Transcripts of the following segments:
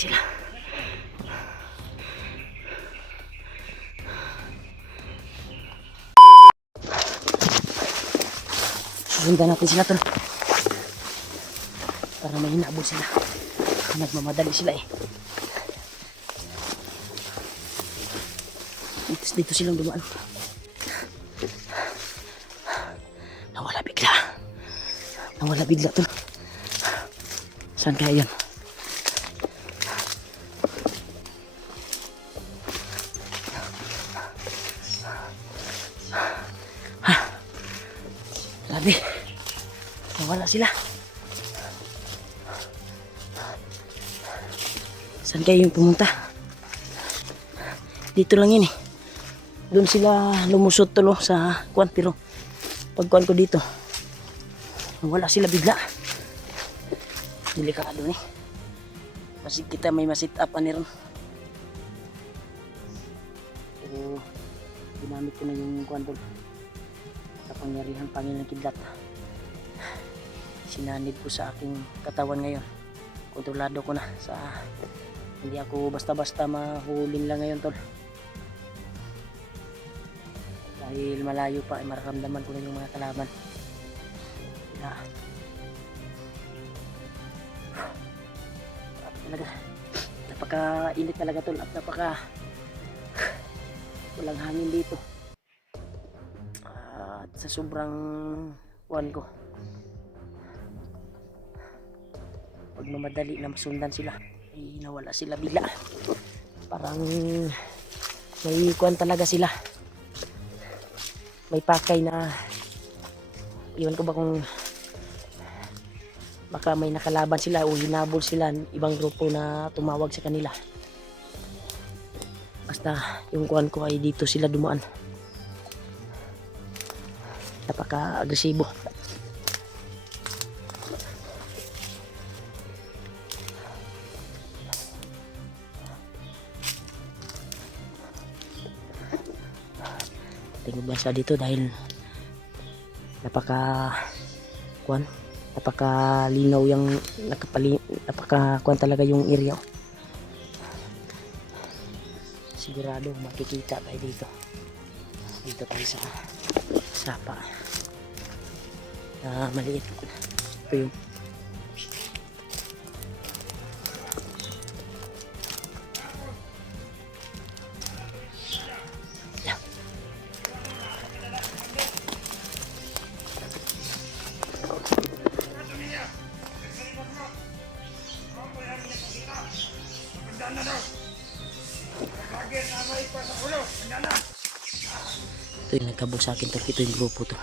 sila. Susundan natin sila tol. Para may hinabol sila. Nagmamadali sila eh. Dito silang dumaan. Nawala bigla. Nawala bigla tol. Saan kaya yun? Grabe. Nawala sila. Saan kayo yung pumunta? Dito lang yun eh. Doon sila lumusot tulo sa kuwan, pero pagkuhan ko dito nawala sila bigla. Delikado eh. Kasi kita may masit up ron. Pero ginamit ko na yung kuwan tol. Kapangyarihan Panginoon Kidlat. Sinanib ko sa aking katawan ngayon. Kontrolado ko na sa hindi ako basta-basta mahulin lang ngayon tol. Dahil malayo pa ay mararamdaman ko na yung mga kalaban. Talaga napaka-init talaga tol at walang hangin dito. At sa sobrang kuwan ko, pag mamadali na masundan sila ay nawala sila bigla. Parang may kuwan talaga sila, may pakay na iwan ko ba kung baka may nakalaban sila o hinabol sila ibang grupo na tumawag sa kanila. Basta yung kuwan ko ay dito sila dumaan. Napaka-agresibo. Tingin ba siya dito dahil napakalinaw yung napakakuan talaga yung area. Sigurado makikita tayo dito tayo sa sapa na maliit. Ito yung ito yung nagkabog sa akin tol. Ito yung grupo to.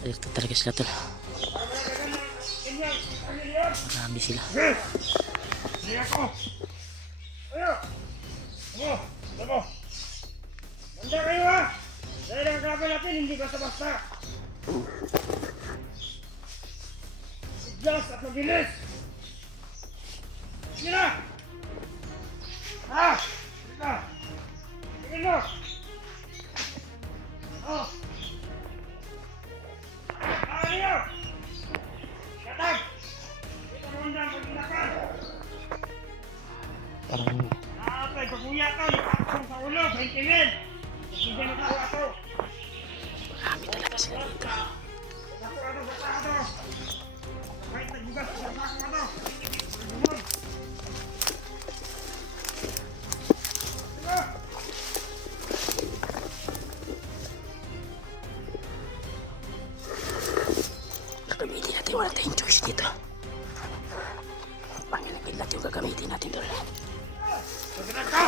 Ito talaga sila tol. Marami sila. Handa kayo ha! Dahil ang laban natin hindi basta-basta. Siglas at mabilis. Sige na! Ha! Sige na! Sige na! Oh! Ayaw! Katag! Ito mo handa ang pagkinakan. Parang Atay, pag-uya ka, ipakasong sa ulo, 20 mil! Hindi na nakuha ko. marami talaga sila dito. Nakuha ko sa sado. Kahit nagbugas sa sako ano. Gagamitin natin, wala tayong choice dito. Panginoon Kidlat yung gagamitin natin tol. Pagkakad ka!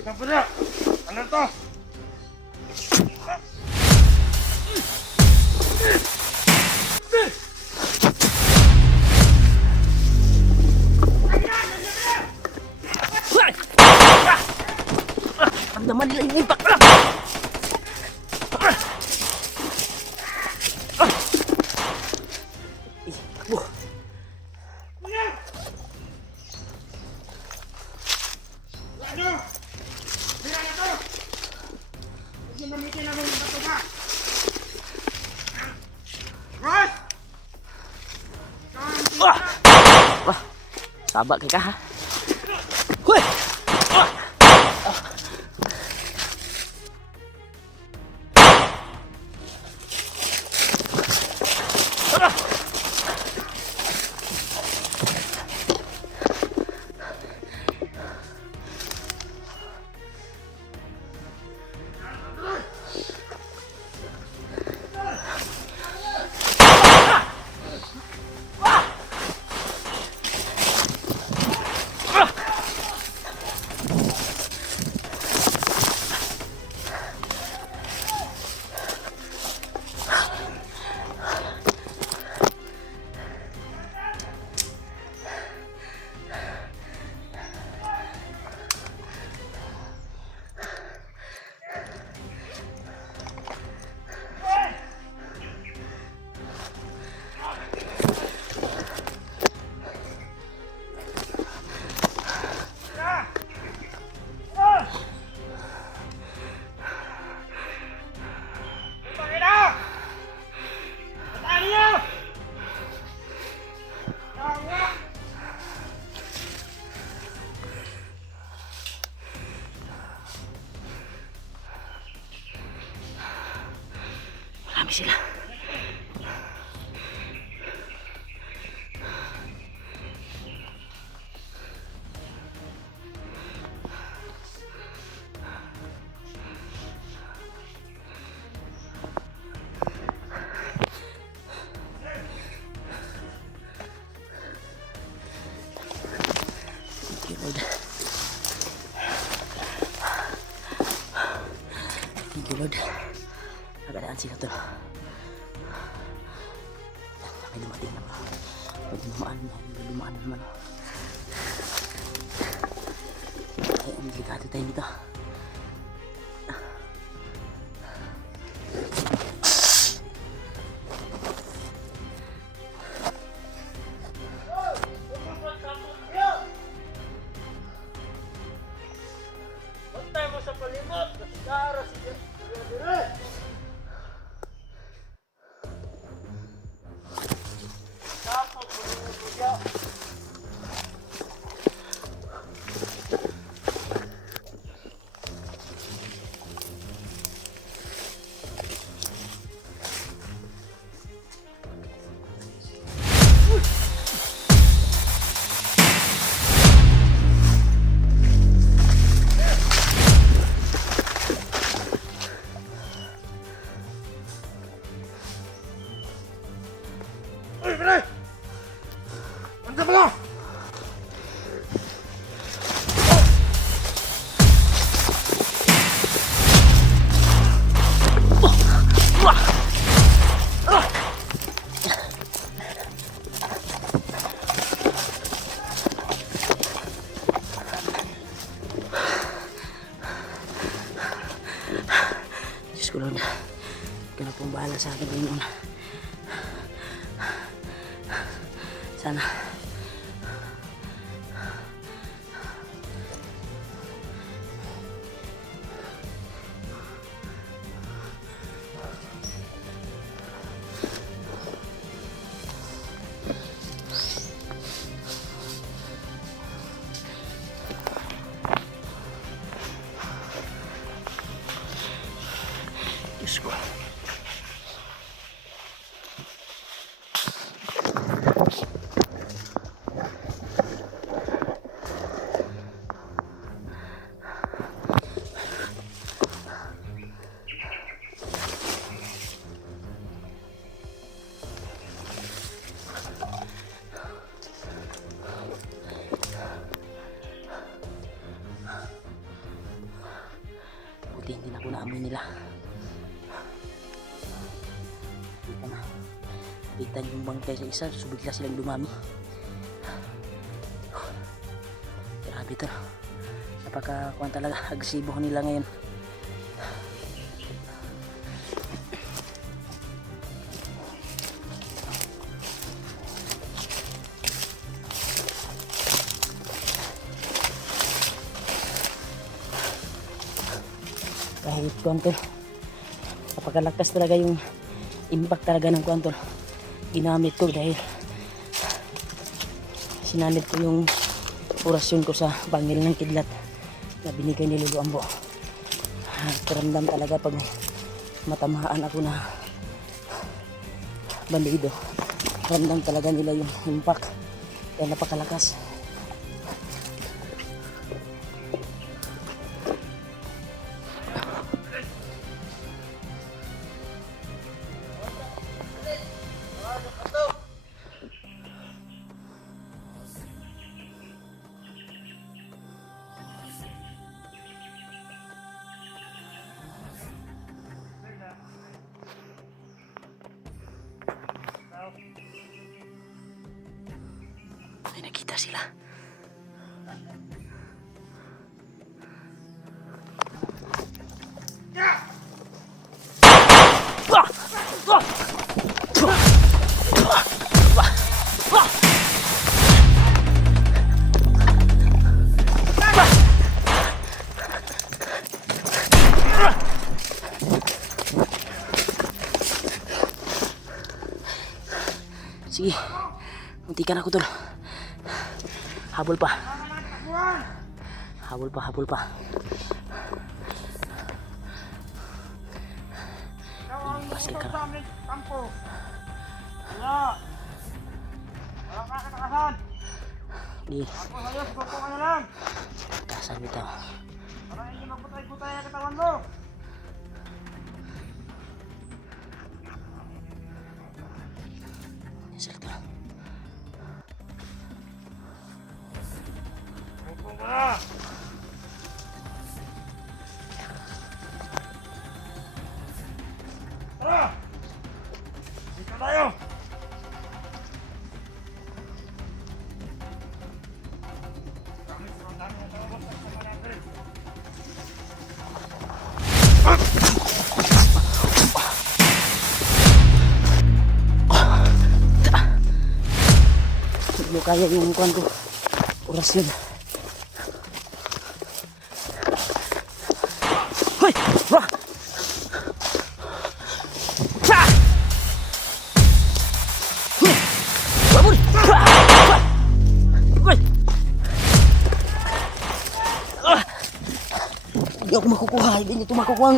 Kapura! Ano to? Ramdaman nila yung impact. Saba kay ka ha. Hoy! Marami sila. Thank you, Lord. Nagadaan sila to. May dumating na ba? May dumaan naman. Ay, ang delikado tayo dito. Bantay mo sa palimot, nasara si dire. Tapos mo. Uy, pre! Anda pala! Diyos ko, Lord. Ikaw na pong bahala sa akin, Panginoon. Sana Diyos ko. Buti hindi na ako naamoy nila. Dito na. Napitan yung bangkay sa isa, so bigla silang dumami. Grabe ito. Napakakuhan talaga. Agresibo nila ngayon. Kahit kuwanto, napakalakas talaga yung impact talaga ng kuwanto ginamit ko dahil sinanib ko yung orasyon ko sa bangil ng kidlat na binigay ni Lolo Ambo. Paramdam talaga pag matamaan ako na bandido. Ramdam talaga nila yung impact. Kaya napakalakas. May nakita sila. Sige, muntikan ako tol. Habol pa. Habol pa, habol pa. Pasay ka. Di. Tasan bitaw. Para hindi magputay-putay ang katawan mo. Salta. Upo ba? Tara! Dito tayo! Hindi mo kaya yung kuhan ko. Orasyon. Hoy! Wah! Cha! Hoy! Babur! Hoy! Hindi ako makukuha. Hindi nyo ito makukuha.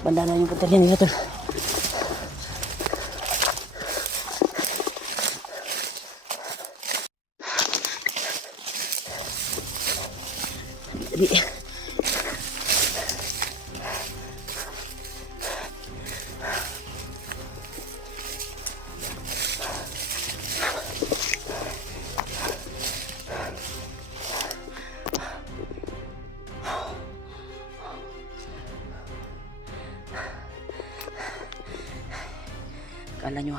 Banda na yung punterian nila tol. Jadi kala nyo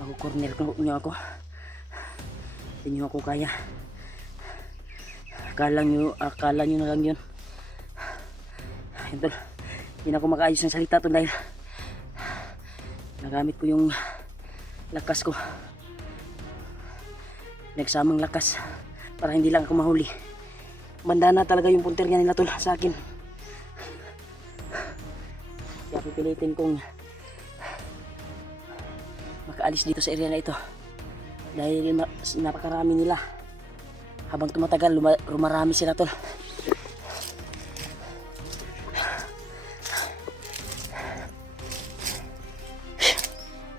makukorner nyo ako, hindi nyo ako kaya. Akala nyo na lang yun. Ito, hindi na ako makaayos ng salita to dahil nagamit ko yung lakas ko, nagsamang lakas para hindi lang ako mahuli. Banda na talaga yung punteriya nila tol sa akin, kaya pipilitin kong makaalis dito sa area na ito dahil napakarami nila. Habang tumatagal rumarami sila tol.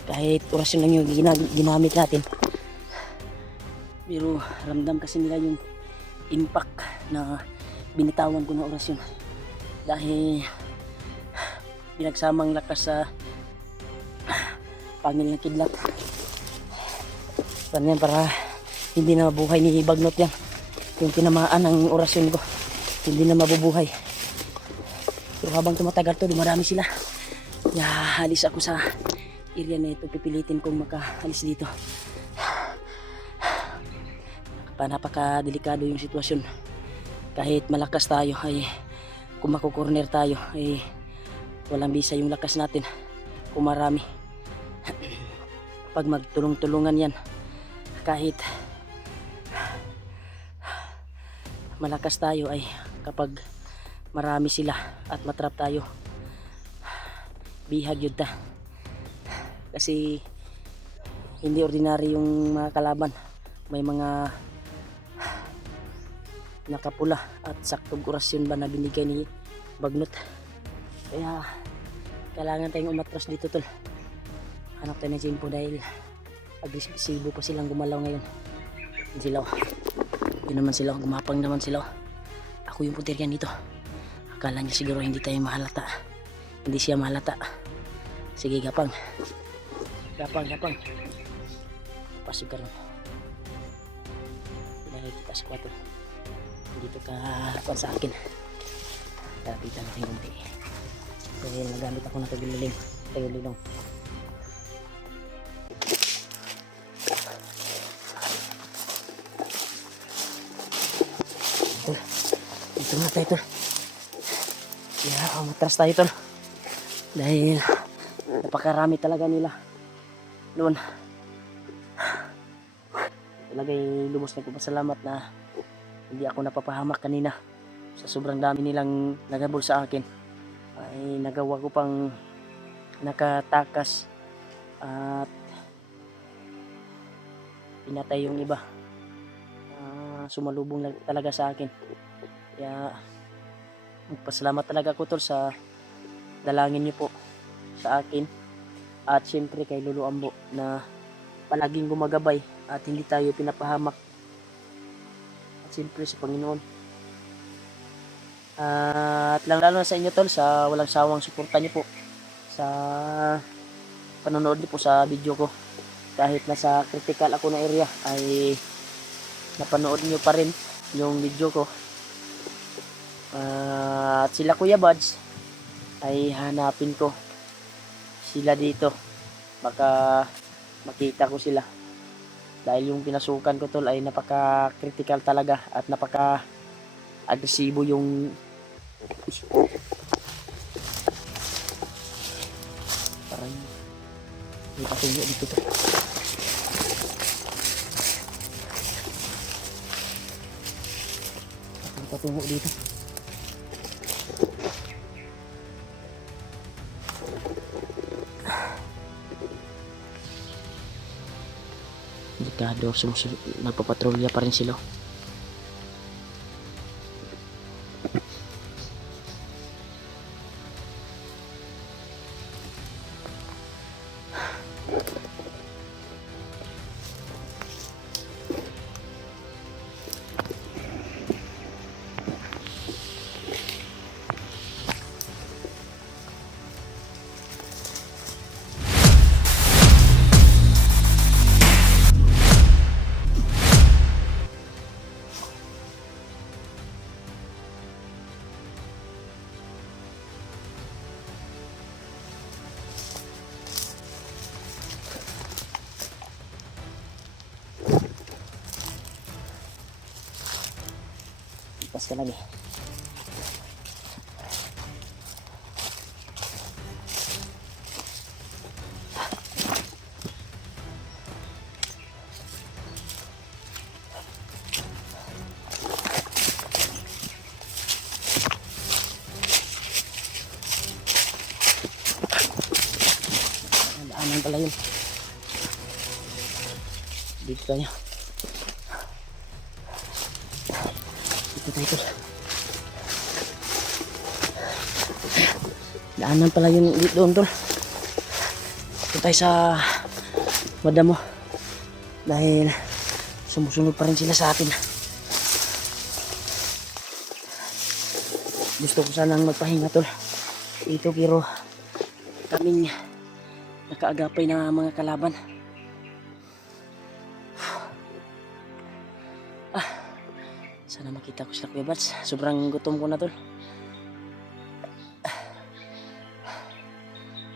Kahit orasyon lang yung ginamit natin, pero ramdam kasi nila yung impact na binitawan ko na orasyon dahil binagsamang lakas sa pangil ng kidlat. Ganyan para hindi na mabuhay ni Bagnot yan. Yung tinamaan ng orasyon ko, hindi na mabubuhay. Pero habang tumatagal to, dumarami sila. Halis ako sa area na ito. Pipilitin kong makaalis dito. Napaka-delikado yung sitwasyon. Kahit malakas tayo, ay kung makukorner tayo, ay walang bisa yung lakas natin kung marami. Pag magtulong-tulungan yan, kahit malakas tayo ay kapag marami sila at matrap tayo. Bihag yun ta. Kasi hindi ordinary yung mga kalaban. May mga nakapula at saktong orasyon ba na binigay ni Bagnot. Kaya kailangan tayong umatras dito tol. Hanap tayo ng simpo dahil agresibo pa silang gumalaw ngayon. Yun naman sila, gumapang naman sila. Ako yung puntir yan dito. Akala niya siguro hindi tayo mahalata. Hindi siya mahalata. Sige, gapang. Pasok ka ron. Dahil kita sa 4. Dito ka harapan sa akin. Lapitan natin kunti. Dahil nagamit ako ng tagulilong. Dito na tayo tol. Matras tayo tol. Dahil napakarami talaga nila doon. Talagang lubos na ko pasalamat na hindi ako napapahamak kanina. Sa sobrang dami nilang naghabol sa akin ay nagawa ko pang nakatakas at pinatay yung iba. Sumalubong lang talaga sa akin. Kaya magpasalamat talaga ako tol sa dalangin niyo po sa akin at syempre kay Lolo Ambo na palaging gumagabay at hindi tayo pinapahamak, at syempre sa Panginoon at lalo na sa inyo tol sa walang sawang suporta niyo po sa panonood niyo po sa video ko. Kahit nasa critical ako na area ay napanood niyo pa rin yung video ko. At sila Kuya Buds ay hanapin ko sila dito, baka makita ko sila dahil yung pinasukan ko tol ay napaka critical talaga at napaka agresibo yung parang may patungo dito tol. May patungo dito. Delikado, nagpapatrolya pa rin sila. Pas ka lagi. Daanan pala yun. Dito tayo. Daanan pala yun doon tol. Ito tayo sa madamo dahil sumusunod pa rin sila sa atin. Gusto ko sanang magpahinga tol ito pero kaming nakaagapay na mga kalaban. Sana makita ko sila Kuya Buds. Sobrang gutom ko na tol.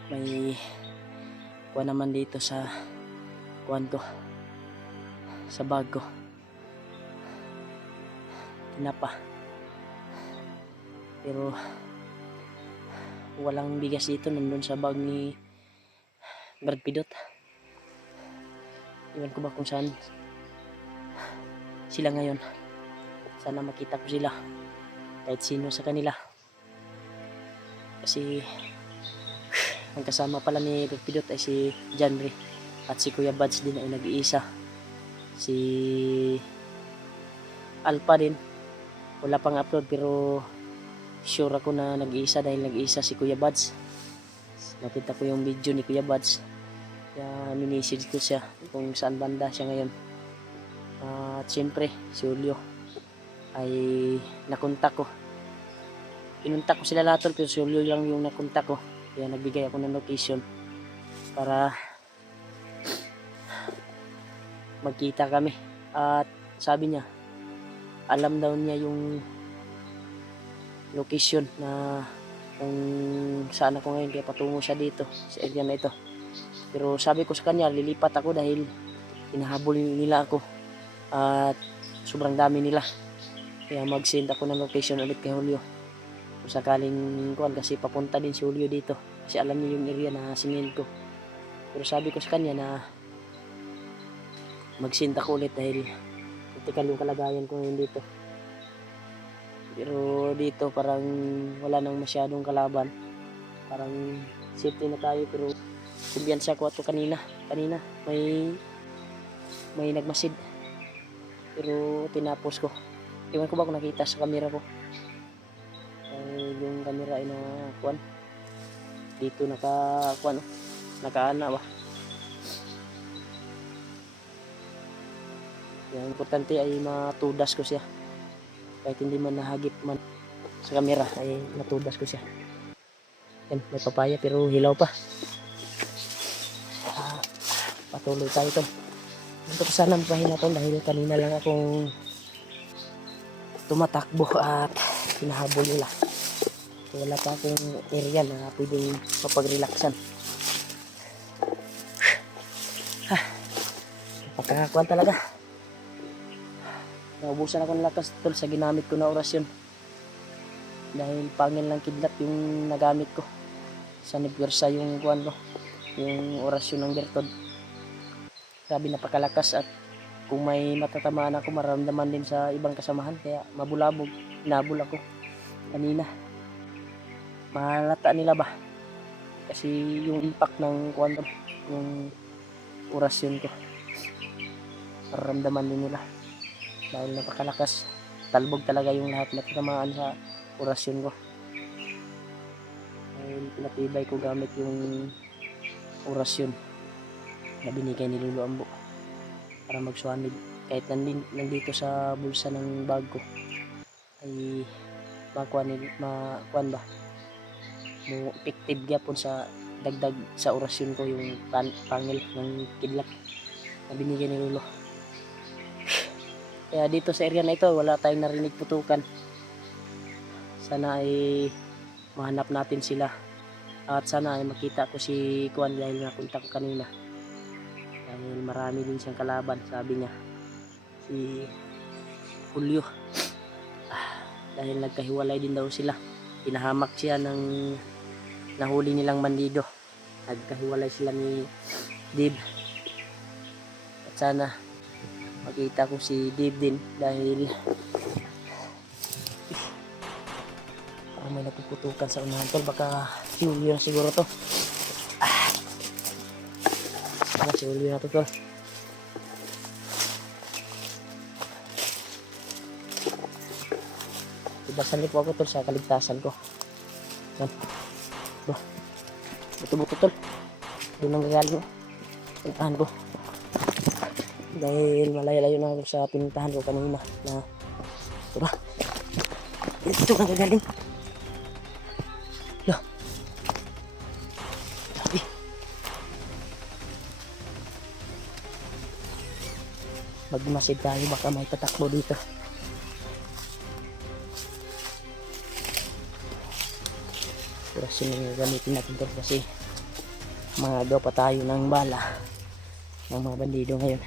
May kuha naman dito sa kuhan ko, sa bag ko, tinapa, pero walang bigas dito. Nandun sa bag ni Brad Pidot. Iwan ko ba kung saan sila ngayon. Sana makita ko sila. Kahit sino sa kanila. Kasi ang kasama pala ni Pidot ay si Janry. At si Kuya Buds din ay nag-iisa. Si Alpha din. Wala pang upload pero sure ako na nag-iisa dahil nag-iisa si Kuya Buds. Nakita ko yung video ni Kuya Buds. Kaya minisage ko siya kung saan banda siya ngayon. At syempre si Julio ay nakontak ko. Pinuntak ko sila lahat pero si Julio lang yung nakontak ko. Kaya nagbigay ako ng location para magkita kami. At sabi niya, alam daw niya yung location na kung saan ako ngayon, kaya patungo siya dito sa area na ito. Pero sabi ko sa kanya, lilipat ako dahil hinahabol nila ako at sobrang dami nila. Kaya mag-send ako ng location ulit kay Julio kung sakaling kuwan, kasi papunta din si Julio dito kasi alam niya yung area na sinend ko. Pero sabi ko sa kanya na mag-send ako ulit dahil critical yung kalagayan ko ngayon dito. Pero dito parang wala nang masyadong kalaban, parang safety na tayo. Pero kumbiyansa ko ato kanina may nagmasid pero tinapos ko. Iwan ko ba kung nakita sa camera ko, yung camera ay nakakuan dito, nakakuan, nakaana ba. Yung importante ay matudas ko siya kahit hindi man nahagip man sa camera, ay matudas ko siya. Yan, may papaya pero hilaw pa. Patuloy tayo tol. Ito ko sana mapahinga tol dahil kanina lang akong tumatakbo at hinahabol nila. So, wala pa akong area na pwedeng mapag-relaxan. Pagkakakuan talaga. Naubusan ako ng lakas tol sa ginamit ko na orasyon. Dahil pangil lang kidlat yung nagamit ko. Sa nipwersa yung kuan ko, yung orasyon ng Bertod. Grabe napakalakas at kung may matatamaan ako, maramdaman din sa ibang kasamahan. Kaya mabulabog, nabul ako kanina. Malata nila ba? Kasi yung impact ng kuan, yung orasyon ko, maramdaman din nila. Dahil napakalakas, talbog talaga yung lahat matatamaan sa orasyon ko. Dahil pinatibay ko gamit yung orasyon na binigay ni Lolo Ambo para magsuwanid. Kahit nandito sa bulsa ng bag ko ay makuan ba mo effective gyapon sa dagdag sa orasyon ko yung pangil ng kidlat na binigay ni Lolo. Kaya dito sa area na ito wala tayong narinig putukan. Sana ay mahanap natin sila at sana ay makita ko si Kuan dahil napunta ko kanina. Dahil marami din siyang kalaban, sabi niya si Julio. Dahil nagkahiwalay din daw sila, pinahamak siya ng nahuli nilang bandido. Nagkahiwalay sila ni Dave at sana makita ko si Dave din dahil parang may napuputukan sa unahan tol. Baka si Julio na siguro to. Sana si Julio na to tol. Ibasan po ako tol sa kaligtasan ko. Yan. Buto-buto tol. Doon ang gagaling pintahan ko. Dahil malayo-layo na ako sa pinuntahan ko kanina na ito ba? Ito ang gagaling. Loh. Sabi. Magmasid tayo baka may tatakbo dito. Orasyon yung gamitin natin ito kasi magagaw pa tayo ng bala ng mga bandido ngayon.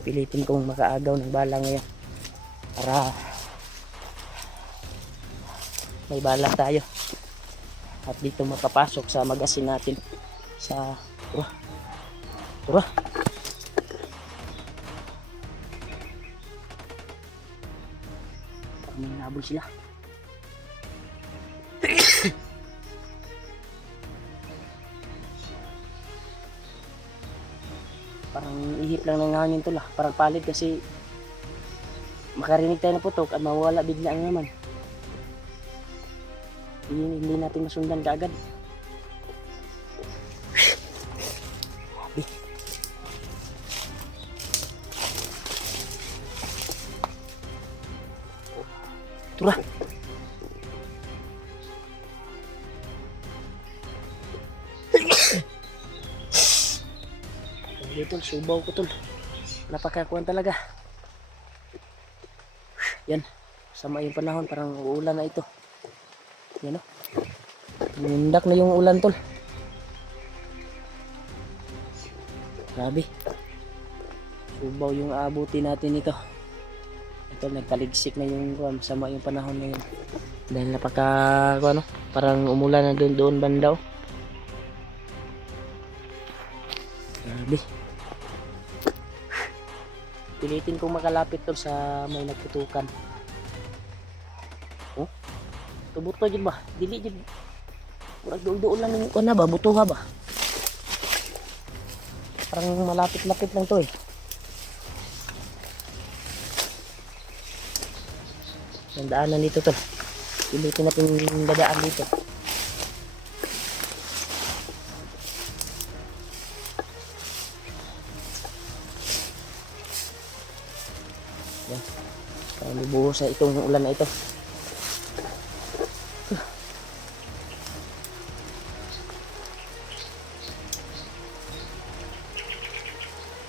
Pilitin kong makaagaw ng bala ngayon para may bala tayo at dito makapasok sa magasin natin sa may nabol sila. Parang ihip lang ng hangin tol parang palit kasi makarinig tayo ng putok at mawala bigla naman. Hindi natin masundan kaagad. Grabe. Tura. Tol, subaw ko tol. Napakakuan talaga. Yan. Sama yung panahon, parang uulan na ito. Yan o. Nindak na yung ulan tol. Grabe. Subaw yung aabuti natin ito. Ito, nagkaligsik na yung sama yung panahon na yun. Dahil parang umulan na doon bandaw. Grabe. Pilitin kong makalapit tol sa may nagputukan. Oh? Tubuto dyan ba? Dili dyan. Murag doon lang yung na ba? Butuha ba? Parang malapit-lapit lang to eh. Yung daanan dito tol. Pilitin natin yung dadaan dito. Yan. Para lubuhos sa itong ulan na ito.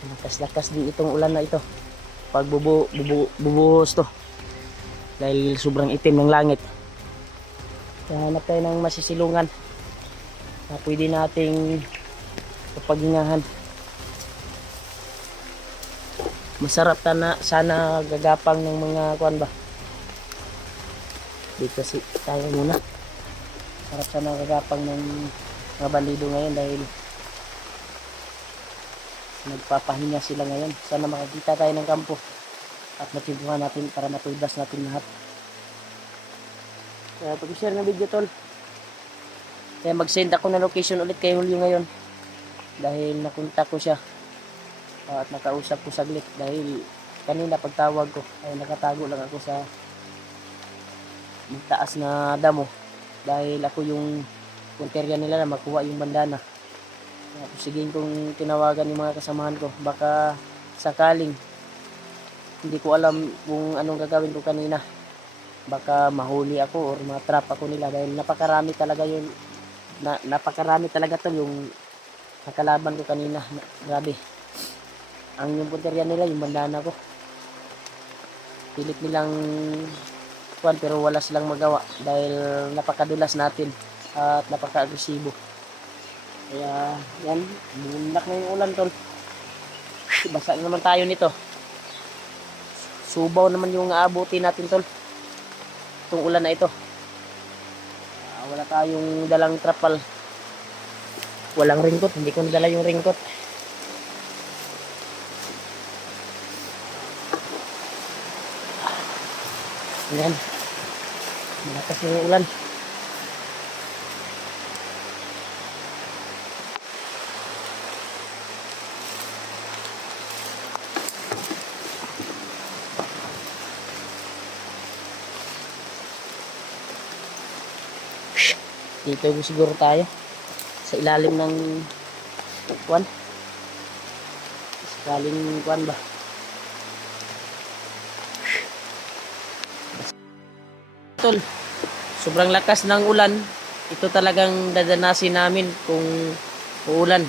Lakas-lakas din itong ulan na ito. Pag bubuhos to. Dahil sobrang itim ng langit. Kaya hanap tayo ng masisilungan na pwede nating kapaghingahan. Masarap sana gagapang ng mga kuan ba. Dito tayo muna. Sarap sana gagapang ng mga bandido ngayon dahil nagpapahinga sila ngayon. Sana makakita tayo ng kampo at matsimpuhan natin para matudas natin lahat. Kaya pag-share ng video tol. Kaya mag-send ako ng location ulit kay Julio ngayon dahil nakunta ko siya. At nakausap ko saglit dahil kanina pagtawag ko ay nakatago lang ako sa taas na damo dahil ako yung punterya nila na makuha yung bandana. Tapos sige kong tinawagan yung mga kasamahan ko baka sakaling hindi ko alam kung anong gagawin ko kanina, baka mahuli ako or matrap ako nila dahil napakarami talaga napakarami talaga to yung nakalaban ko kanina. Grabe. Ang yung punterya nila, yung bandana ko. Pilit nilang kuwan pero wala silang magawa dahil napakadulas natin at napaka-agresibo. Kaya yan, bumundak na yung ulan tol. Basa naman tayo nito. Subaw naman yung aabuti natin tol. Itong ulan na ito. Wala tayong dalang trapal. Walang ringkot, hindi ko nadala yung ringkot. Ayan. Malakas yung ulan. Dito siguro tayo sa ilalim ng kuwan. Sa ilalim kuwan ba? Tol, sobrang lakas ng ulan. Ito talagang dadanasin namin kung uulan.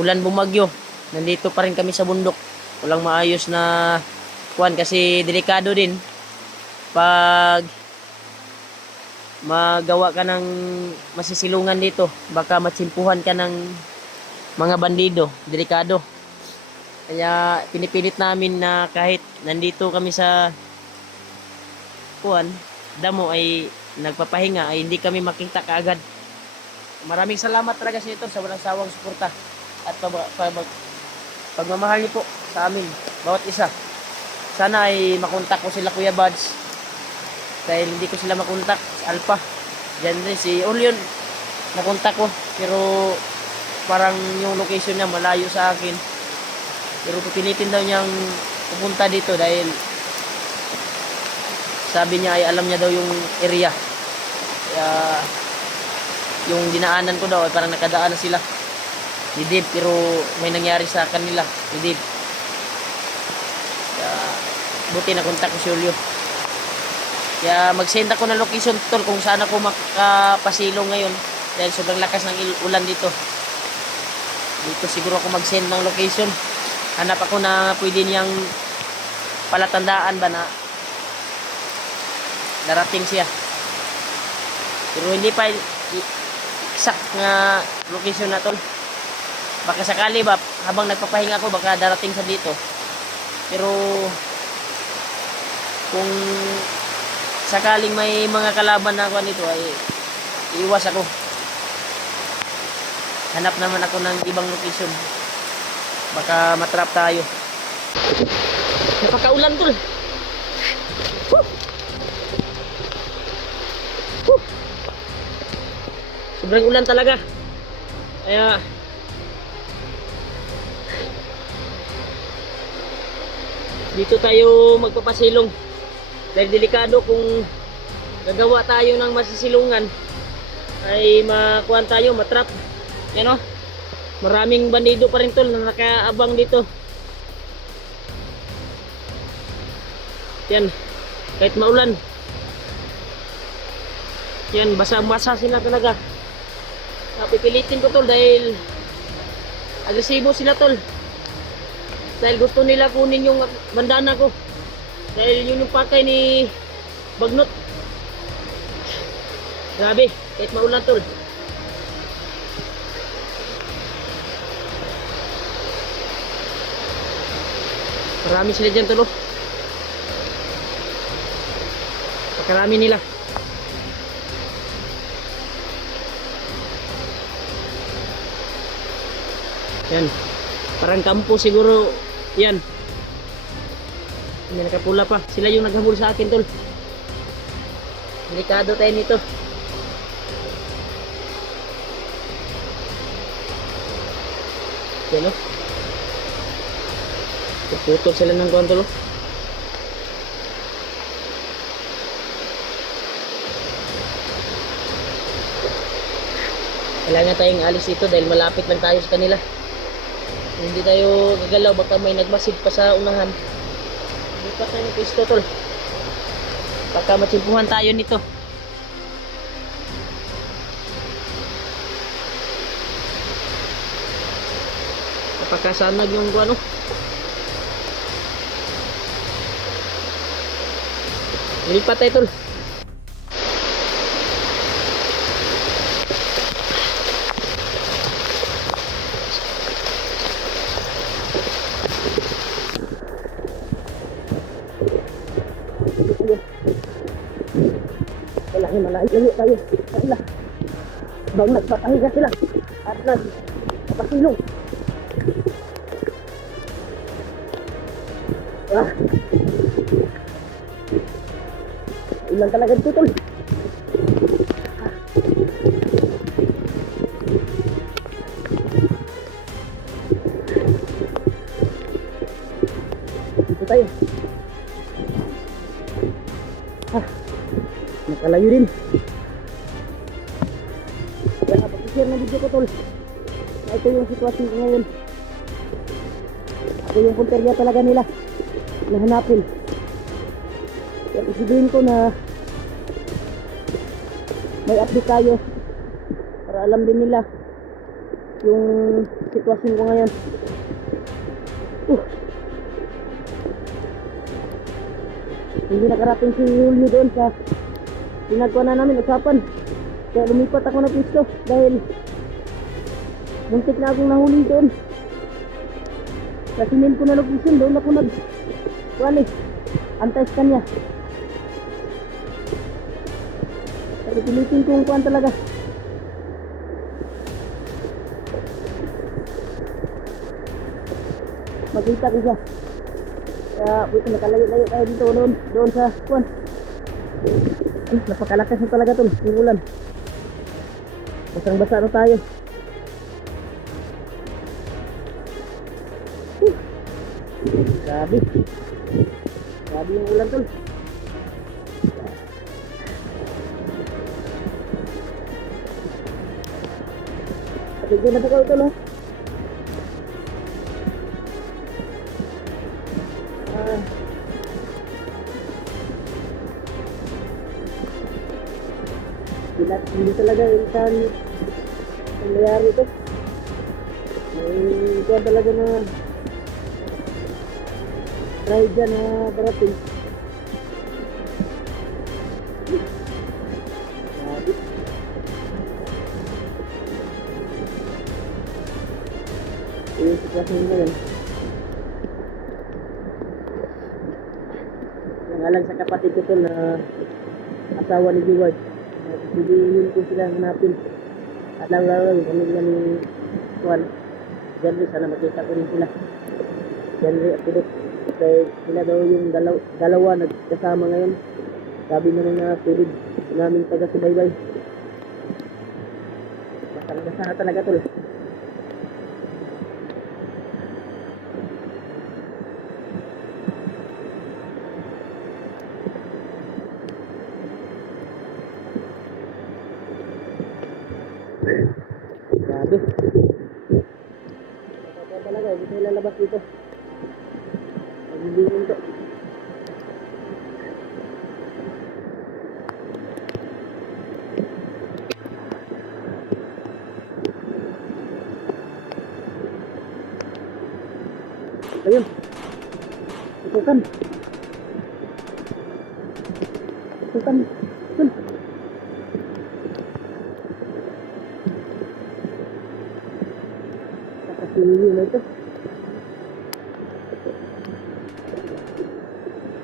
Ulan bumagyo. Nandito pa rin kami sa bundok. Walang maayos na kuwan kasi delikado din. Pag magawa ka ng masisilungan dito, baka matsimpuhan ka ng mga bandido. Delikado. Kaya pinipilit namin na kahit nandito kami sa kuwan, damo ay nagpapahinga ay hindi kami makita kaagad. Maraming salamat talaga sa ito sa walang sawang suporta at pagmamahal niyo po sa amin bawat isa. Sana ay makontak ko sila Kuya Buds Dahil hindi ko sila makontak. Alpha. Diyan din si Olion. Nakontak ko. Pero parang yung location niya malayo sa akin. Pero pipilitin daw niyang pupunta dito dahil sabi niya ay alam niya daw yung area. Kaya yung dinaanan ko daw ay parang nakadaan na sila ni Dave, pero may nangyari sa kanila ni Dave. Kaya buti na kontak ko si Julio. Kaya mag-send ako ng location tol kung saan ako makapasilong ngayon dahil sobrang lakas ng ulan dito. Dito siguro ako mag-send ng location. Hanap ako na pwede niyang palatandaan ba na darating siya. Pero hindi pa exact nga location na tol. Baka sakali ba habang nagpapahinga ako baka darating sa dito. Pero kung sakaling may mga kalaban na ako nito ay iiwas ako. Hanap naman ako ng ibang location. Baka matrap tayo. Napakaulan tol. Sobrang ulan talaga. Kaya dito tayo magpapasilong. Dahil delikado kung gagawa tayo ng masisilungan ay makuhan tayo, matrap. Yan o. Maraming bandido pa rin tol na nakaabang dito. Yan. Kahit maulan. Yan, basa-basa sila talaga. Pipilitin ko tol dahil agresibo sila tol. Dahil gusto nila kunin yung bandana ko. Dahil yun yung pakay ni Bagnot. Grabe, kahit maulan tol. Marami sila dyan tol. Pakarami nila. Yan. Parang kampo siguro yan. Hindi nakapula pa. Sila yung naghabol sa akin tol. Delikado tayo nito. Yan o. Putol sila ng kontol o. Kailangan tayong alis dito dahil malapit lang tayo sa kanila. Hindi tayo gagalaw baka may nagmasid pa sa unahan. Hindi pa tayo pisto tol. Baka matsimpuhan tayo nito. Napakasanag yung ano. Lipat tayo tol. Kailangan malayo tayo. Kailangan. Bang nagpapahiga sila. At nagpapasilong. Ah. Ilan talaga dito tol. Dito tayo. Nakalayo din. Kaya napag-share na video ko tol. Na ito yung sitwasyon ko ngayon. Ako yung punteriya talaga nila. Nahanapin. Kaya isibihin ko na may update tayo. Para alam din nila yung sitwasyon ko ngayon. Hindi nakarating si Julio doon sa pinagkuha na namin usapan. Kaya lumipat ako na pisto dahil muntik na akong nahuli doon. Sa sinin ko na location doon ako kuhan antay sa kanya. Pero pilitin kong kuhan talaga. Makita ko siya. Kaya buti nakalayo-layo tayo dito doon sa kuhan. Ay, napakalakas na talaga tol, yung ulan. Basang basa na tayo. Grabe. Grabe yung ulan tol. At hindi na po kayo tol, oh. Hindi talaga insan nangyayari ito. May ito talaga na try dyan na parating. Grabe. Yung sitwasyon na yan. Nangalan sa kapatid ko to na asawa ni Diwad. Bibilihin ko sila hanapin. At lang kami nila ni Juan. Janry, sana makita ko rin sila. Janry at Pidot. Kaya sila daw yung dalawa nagkasama ngayon. Sabi na mga tulid namin taga-subaybay. Masang-gasa na talaga tol. Grabe. Kaya talaga, hindi tayo lalabas dito. Nagbibingin to. Ayun. Itukan. Itukan. Itukan. Liliw na ito.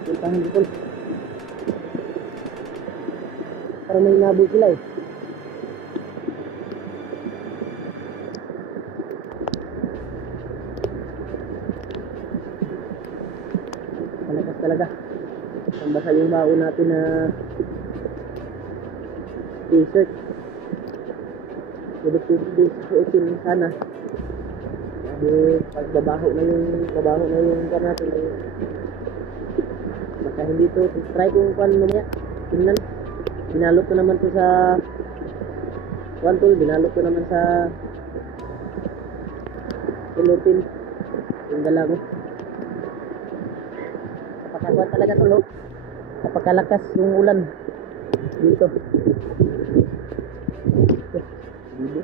Puntahan dito. Parang may nabot sila eh. Malakas talaga. Ang basa yung baon natin na t-shirt. Pwede suotin sana. Pag babaho na yung kan natin baka hindi to try kung kan mamaya tingnan binalot ko naman to sa tool binalot ko naman sa pilotin yung dala ko napakagwa talaga to log napakalakas yung ulan dito dito.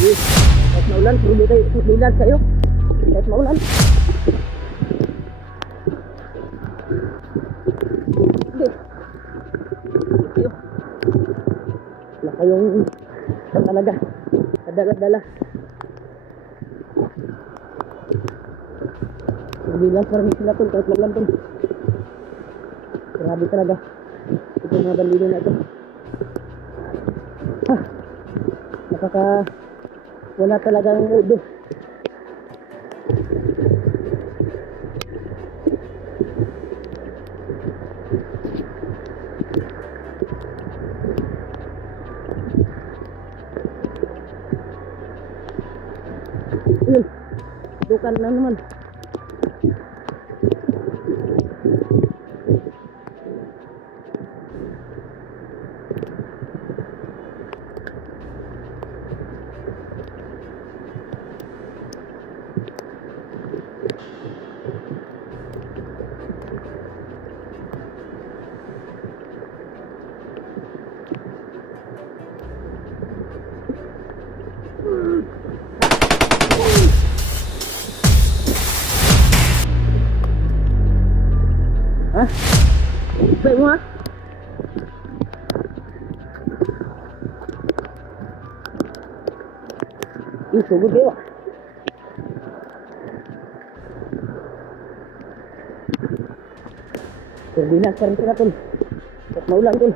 Kahit maulan, sulilan sa'yo. Kahit maulan. Hindi. Ito. Laka yung talaga. Kadala-dala. Sulilan pa rin sila tol, kahit maulan tol. Grabe talaga. Ito mga bandido na ito. Wala talagang mudo. Yun, dukan na naman. Hah? Baik mo ha? Ih, sugod kayo. Dinas pa rin sila tol. At maulan tol.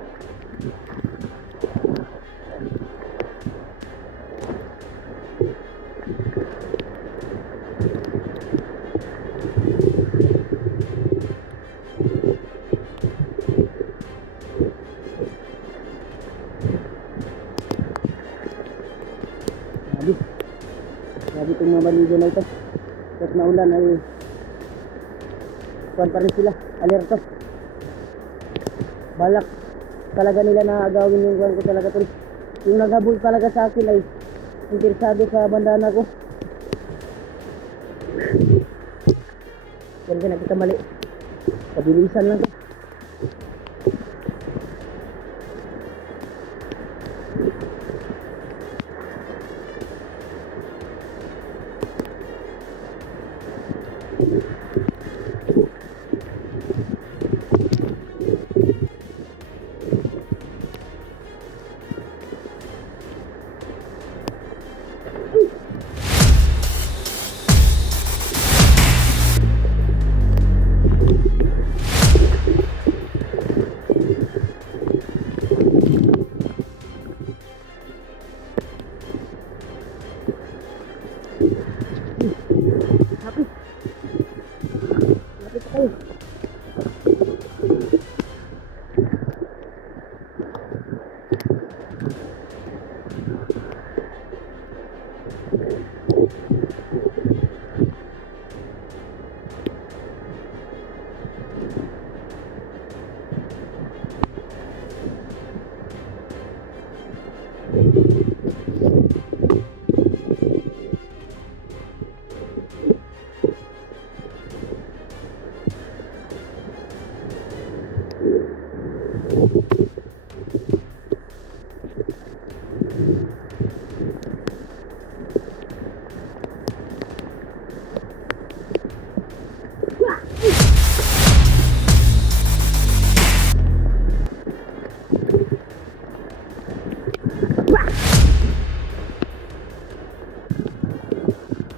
Grabe. Grabe itong mga maligo na ito. At maulan ay kuwan pa rin sila. Alerto. Balak talaga nila na agawin yung kuwan ko talaga tol. Yung naghabol talaga sa akin ay interesado sa bandana ko. Yan ka nagkakamali. Pabilisan lang to. Lapit. Lapit kayo.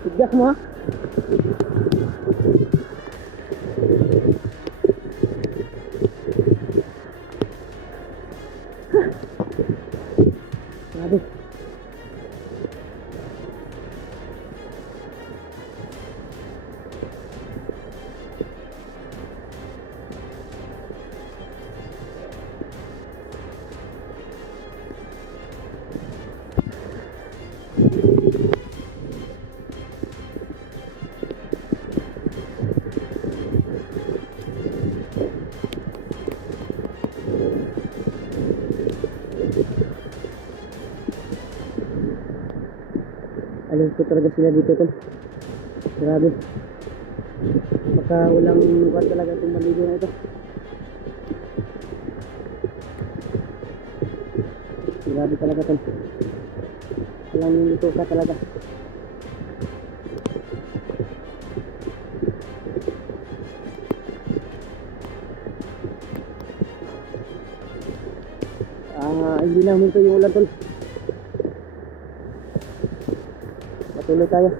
Tigas mo ha. Grabe. Alam ko talaga sila dito tol. Grabe. Baka walang kuwan talaga itong maligo na ito. Grabe talaga tol. Walang dito ka talaga. Hindi na huminto yung ulan tol. Patuloy tayo.